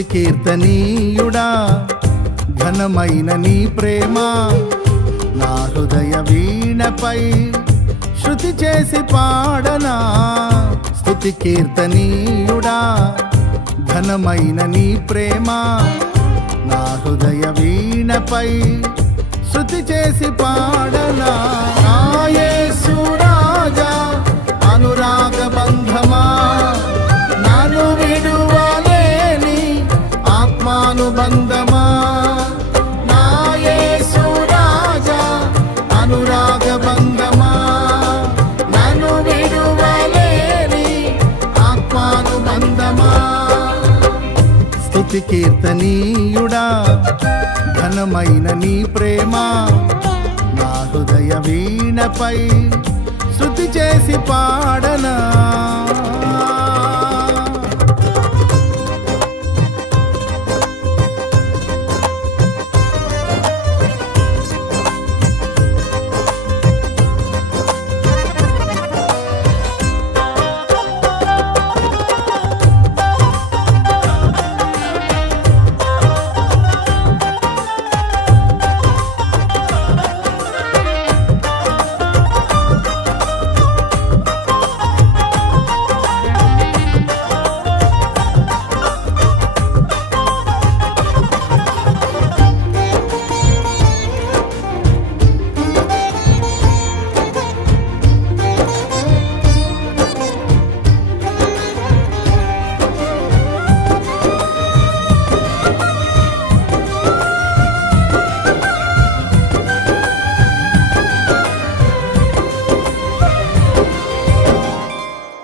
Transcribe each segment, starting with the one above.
స్తుతి కీర్తనీయుడా ఘనమైన నీ ప్రేమ నా హృదయ వీణపై శృతి చేసి పాడనా. స్తుతి కీర్తనీయుడా ఘనమైన నీ ప్రేమ నా హృదయ వీణపై శృతి చేసి పాడనా. నా యేసు రాజా అనురాగ బంధమా నన్ను విడువలేని ఆత్మానుబంధమా. నా యేసు రాజా అనురాగ బంధమా నన్ను విడువలేని ఆత్మానుబంధమా. స్తుతి కీర్తనీయుడా ఘనమైన నీ ప్రేమ నా హృదయ వీణపై శృతి చేసి పాడనా.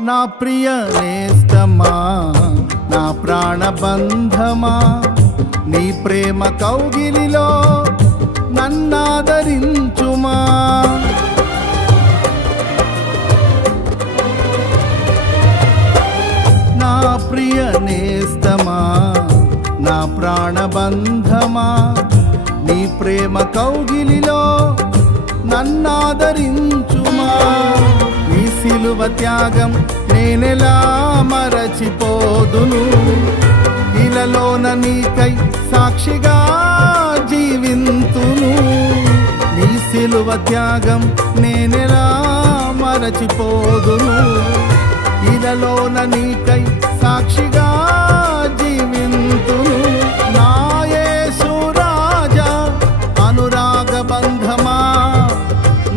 నా ప్రియ నేస్తమా నా ప్రాణబంధమా నీ ప్రేమ కౌగిలిలో నన్నాదరించుమా. నా ప్రియ నేస్తమా నా ప్రాణబంధమా నీ ప్రేమ కౌగిలిలో నన్నాదరించుమా. నీ సిలువ త్యాగం నేనెలా మరచిపోదును, ఇలలోన నీకై సాక్షిగా జీవింతును. నీ సిలువ త్యాగం నేనెలా మరచిపోదును, ఇలలోన నీకై సాక్షిగా జీవింతును. నా యేసు రాజా అనురాగ బంధమా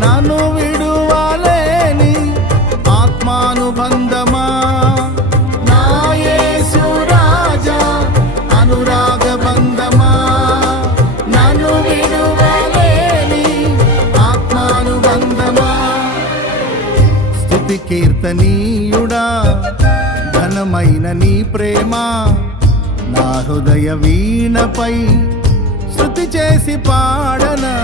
నన్ను విడువలేని ఆత్మానుబంధమా. నా యేసు రాజా అనురాగ బంధమా నన్ను విడువలేని ఆత్మానుబంధమా. స్తుతి కీర్తనీయుడా ఘనమైన నీ ప్రేమ నా హృదయ వీణపై శృతి చేసి పాడనా.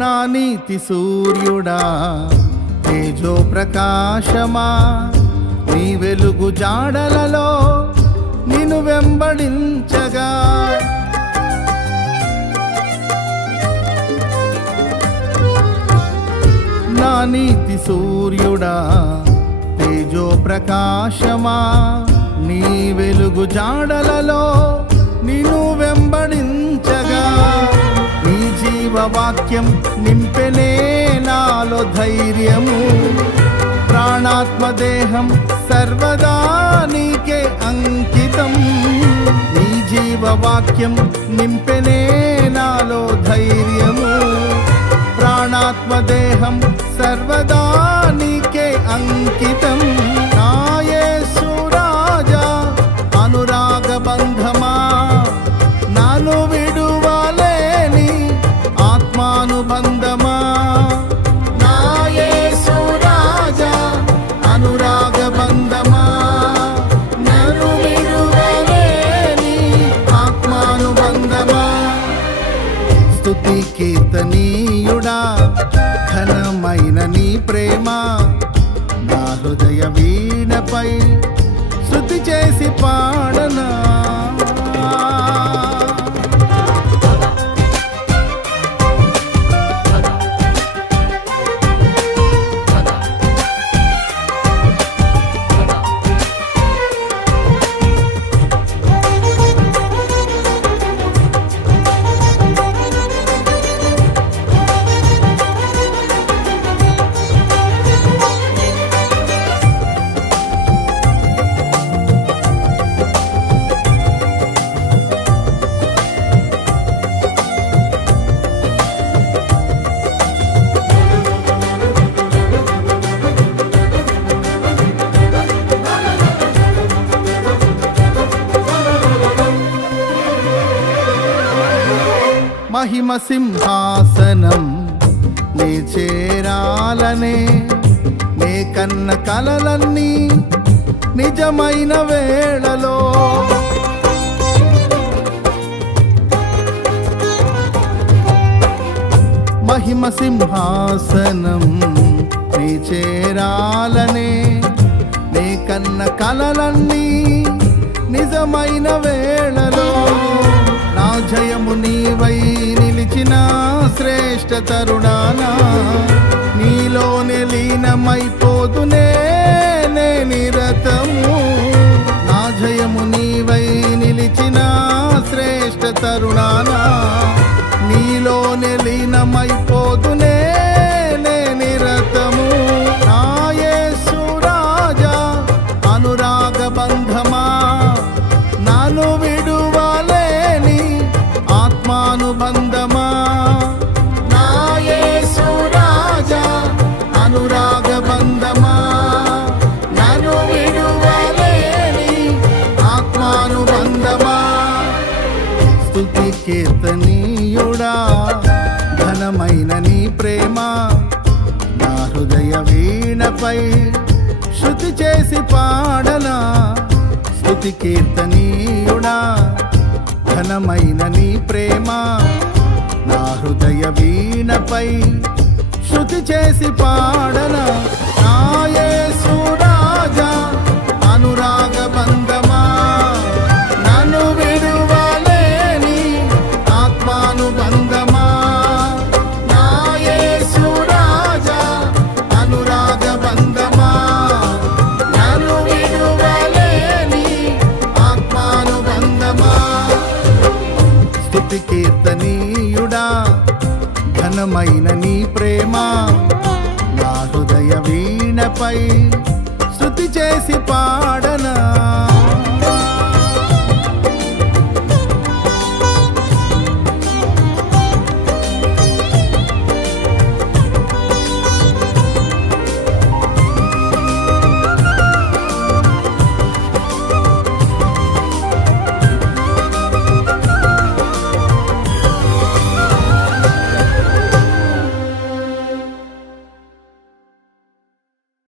నా నీతి సూర్యుడా తేజో ప్రకాశమా నీ వెలుగు జాడలలో నిన్ను వెంబడించగా. నా నీతి సూర్యుడా తేజో ప్రకాశమా నీ వెలుగు జాడలలో నిన్ను వెంబడించగా నీ జీవవాక్యం నింపెనే నాలో ధైర్యము. ప్రాణాత్మ దేహం సర్వదా నీకే అంకితం. నీ జీవవాక్యం నింపెనే నాలో ధైర్యము. ప్రాణాత్మ దేహం సర్వదా నీకే అంకితం. నా యేసు రాజా అనురాగ బంధమా, నాను విడువలేని ఆత్మానుబంధమా. నా యేసు రాజా అనురాగ బంధమా, నాను విడువలేని ఆత్మానుబంధమా. స్తుతి కీర్తనీయుడా ఘనమైన నీ ప్రేమ నా హృదయ వీణపై శృతి చేసి పాడనా. మహిమ సింహాసనం నే చేరాలనే నే కన్న కలలన్నీ నిజమైన వేళలో. మహిమ సింహాసనం నే చేరాలనే నే కన్న కలలన్నీ నిజమైన వేళలో. నా జయము నీవై నిలిచిన శ్రేష్ఠ తరుణానా, నీలోనే లీనమైపోదునే నే నిరతము. నా జయము నీవై నిలిచిన శ్రేష్ఠ తరుణానా, నీలోనే లీనమైపోదునే నే నిరతము. నా యేసు రాజా అనురాగ బంధమా, నాను విడువలేని ఆత్మానుబంధమా. నా యేసు రాజా అనురాగ బంధమా, నాను విడువలేని ఆత్మానుబంధమా. స్తుతి కీర్తనీయుడా ఘనమైన నీ ప్రేమ నా హృదయ వీణపై శృతి చేసి పాడనా. స్తుతి కీర్తనీయుడా ఘనమైన నీ ప్రేమ నా హృదయ వీణపై శృతి చేసి పాడనా. నా యేసు రాజా అనురాగ బంధమా, నన్ను విడువలేని ఆత్మానుబంధమా. నా యేసు రాజా అనురాగ బంధమా, నన్ను విడువలేని ఆత్మానుబంధమా. స్తుతి కీర్తనీయుడా ఘనమైన నీ ప్రేమ నా హృదయ వీణపై శృతి చేసి పాడ